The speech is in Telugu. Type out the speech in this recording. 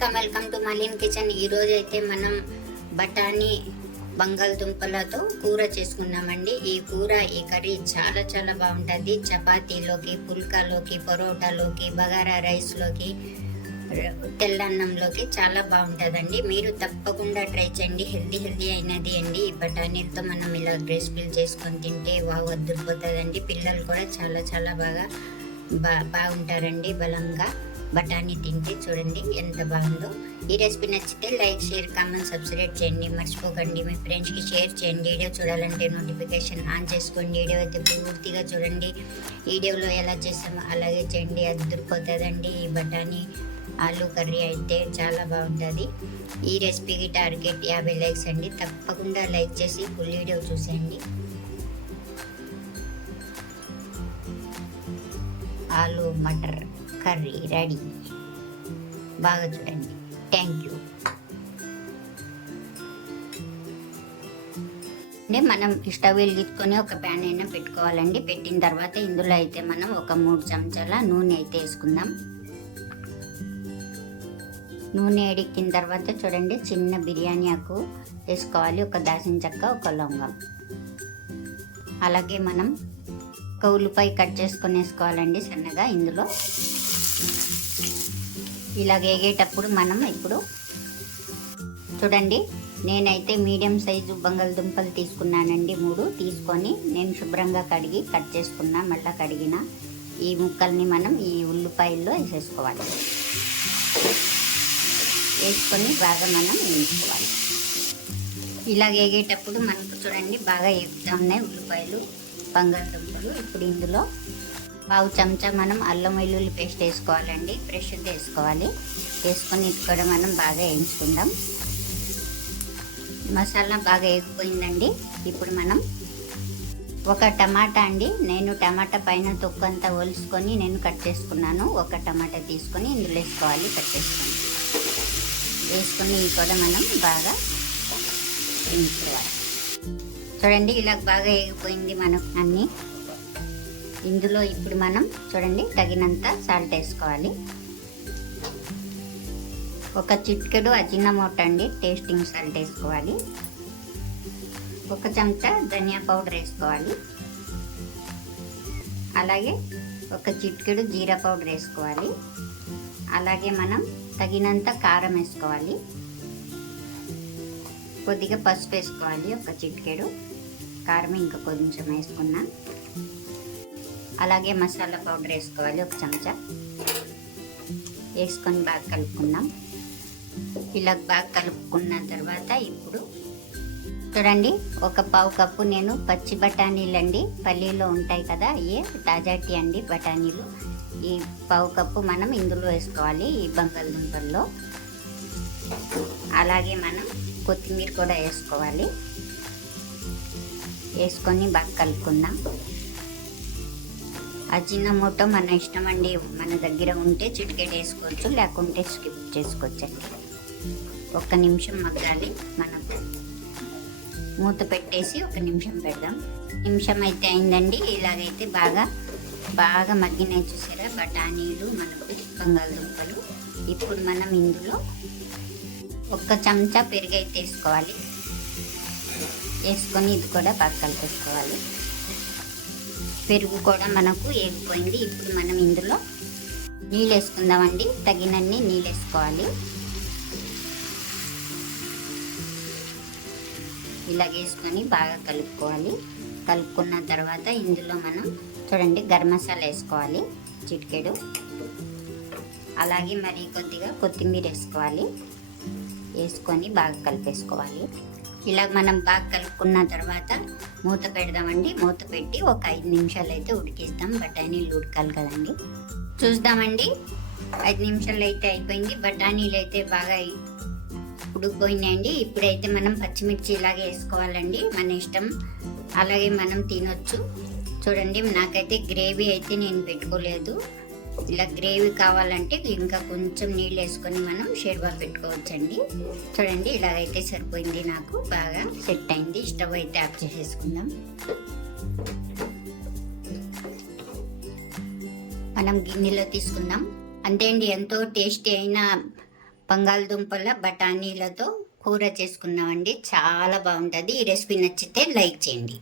Welcome welcome to Maleen kitchen. ఈరోజు అయితే మనం బఠానీ బంగాళదుంపలతో కూర చేసుకున్నామండి ఈ కూర ఈ కర్రీ చాలా చాలా బాగుంటుంది. చపాతీలోకి పుల్కాలోకి పరోటాలోకి బగారా రైస్లోకి తెల్లన్నంలోకి చాలా బాగుంటుందండి. మీరు తప్పకుండా ట్రై చేయండి. హెల్దీ హెల్దీ అయినది అండి. ఈ బఠానీలతో మనం ఇలా రెసిపీలు చేసుకొని తింటే వావ్ అద్దరిపోతుందండి పిల్లలు కూడా చాలా చాలా బాగా బా బాగుంటారండి బలంగా. బఠానీ తింటే చూడండి ఎంత బాగుందో. ఈ రెసిపీ నచ్చితే లైక్ షేర్ కామెంట్ సబ్స్క్రైబ్ చేయండి. మర్చిపోకండి. మీ ఫ్రెండ్స్కి షేర్ చేయండి. వీడియో చూడాలంటే నోటిఫికేషన్ ఆన్ చేసుకోండి. వీడియో అయితే పూర్తిగా చూడండి. వీడియోలో ఎలా చేస్తామో అలాగే చేయండి. అద్దరిపోతుందండి ఈ బఠానీ. ఆలు కర్రీ అయితే చాలా బాగుంటుంది. ఈ రెసిపీకి టార్గెట్ యాభై లైక్స్ అండి. తప్పకుండా లైక్ చేసి ఫుల్ వీడియో చూసేయండి. ఆలు మటర్. Curry ready. బాగా చూడండి. థ్యాంక్ యూ అంటే మనం స్టవ్ వెలిగించుకొని ఒక ప్యాన్ అయినా పెట్టుకోవాలండి. పెట్టిన తర్వాత ఇందులో అయితే మనం ఒక మూడు చెంచాల నూనె అయితే వేసుకుందాం. నూనె ఎడిక్కిన తర్వాత చూడండి చిన్న బిర్యానీ ఆకు వేసుకోవాలి. ఒక దాసిన చెక్క ఒక లవంగం. అలాగే మనం ఒక ఉల్లిపాయ కట్ చేసుకొని వేసుకోవాలండి సన్నగా. ఇందులో ఇలా వేగేటప్పుడు మనం ఇప్పుడు చూడండి నేనైతే మీడియం సైజు బంగాళదుంపలు తీసుకున్నానండి మూడు. తీసుకొని నేను శుభ్రంగా కడిగి కట్ చేసుకున్నా మళ్ళీ కడిగిన ఈ ముక్కల్ని మనం ఈ ఉల్లిపాయల్లో వేసేసుకోవాలి. వేసుకొని బాగా మనం వేయించుకోవాలి. ఇలా వేగేటప్పుడు మనకు చూడండి బాగా వేగుతూ ఉన్నాయి ఉల్లిపాయలు బంగాళదుంపలు ఇప్పుడు ఇందులో పావు చెంచా మనం అల్లం వెల్లుల్లి పేస్ట్ వేసుకోవాలండి ఫ్రెష్ వేసుకోవాలి. వేసుకొని ఇది కూడా మనం బాగా వేయించుకుందాం. మసాలా బాగా వేగిపోయిందండి. ఇప్పుడు మనం ఒక టమాటా అండి నేను టమాటా పైన తొక్కు అంతా ఒలుసుకొని నేను కట్ చేసుకున్నాను. ఒక టమాటా తీసుకొని ఇందులో వేసుకోవాలి కట్ చేసుకొని. వేసుకొని ఇది కూడా మనం బాగా వేయించుకోవాలి. చూడండి ఇలా బాగా వేగిపోయింది మనకు అన్నీ. ఇందులో ఇప్పుడు మనం చూడండి తగినంత సాల్ట్ వేసుకోవాలి. ఒక చిటికెడు అజినమోట అండి టేస్టింగ్ సాల్ట్ వేసుకోవాలి. ఒక చెంచా ధనియా పౌడర్ వేసుకోవాలి. అలాగే ఒక చిటికెడు జీరా పౌడర్ వేసుకోవాలి. అలాగే మనం తగినంత కారం వేసుకోవాలి. కొద్దిగా పసుపు వేసుకోవాలి ఒక చిటికెడు. కారం ఇంకా కొంచెం వేసుకున్నా. అలాగే మసాలా పౌడర్ వేసుకోవాలి ఒక చెంచా. వేసుకొని బాగా కలుపుకుందాం. ఇలా బాగా కలుపుకున్న తర్వాత ఇప్పుడు చూడండి ఒక పావు కప్పు నేను పచ్చి బఠానీలు అండి పల్లీలో ఉంటాయి కదా ఏ తాజాటి అండి బఠానీలు. ఈ పావు కప్పు మనం ఇందులో వేసుకోవాలి ఈ బంగాళదుంపల్లో. అలాగే మనం కొత్తిమీర కూడా వేసుకోవాలి. వేసుకొని బాగా కలుపుకుందాం. అజినమోటో మన ఇష్టం అండి మన దగ్గర ఉంటే చిటికెట్ వేసుకోవచ్చు లేకుంటే స్కిప్ చేసుకోవచ్చు అండి ఒక్క నిమిషం మగ్గాలి మనకు మూత పెట్టేసి ఒక నిమిషం పెడదాం. నిమిషం అయితే అయిందండి. ఇలాగైతే బాగా బాగా మగ్గినాయి చూసారా? బఠానీలు మనకు బంగాళదుంపలు. ఇప్పుడు మనం ఇందులో ఒక్క చెంచా పెరుగు అయితే వేసుకోవాలి. వేసుకొని ఇది కూడా బాగా కలిపేసుకోవాలి పెరుగు కూడా మనకు ఏగిపోయింది. ఇప్పుడు మనం ఇందులో నీళ్ళు వేసుకుందామండి తగినన్ని నీళ్ళు వేసుకోవాలి ఇలా వేసుకొని బాగా కలుపుకోవాలి. కలుపుకున్న తర్వాత ఇందులో మనం చూడండి గరం మసాలా వేసుకోవాలి. చిటికెడు. అలాగే మరి కొద్దిగా కొత్తిమీర వేసుకోవాలి వేసుకొని బాగా కలిపేసుకోవాలి. ఇలా మనం బాగా కలుపుకున్న తర్వాత మూత పెడదామండి. మూత పెట్టి ఒక ఐదు నిమిషాలు అయితే ఉడికిస్తాం బఠానీలు ఉడకాలి కదండి. చూద్దామండి. ఐదు నిమిషాలు అయితే అయిపోయింది. బఠానీలు అయితే బాగా ఉడికిపోయినాయండి. ఇప్పుడైతే మనం పచ్చిమిర్చి ఇలాగే వేసుకోవాలండి. మన ఇష్టం. అలాగే మనం తినొచ్చు. చూడండి నాకైతే గ్రేవీ అయితే నేను పెట్టుకోలేదు. ఇలా గ్రేవీ కావాలంటే ఇంకా కొంచెం నీళ్ళు వేసుకొని మనం షేర్వా పెట్టుకోవచ్చండి. చూడండి ఇలాగైతే సరిపోయింది నాకు. బాగా సెట్ అయింది. స్టవ్ అయితే ఆఫ్ చేసేసుకుందాం. మనం గిన్నెలో తీసుకుందాం. అంతే అండి ఎంతో టేస్టీ అయిన బంగాళదుంపల బఠానీలతో కూర చేసుకున్నామండి చాలా బాగుంటుంది. ఈ రెసిపీ నచ్చితే లైక్ చేయండి.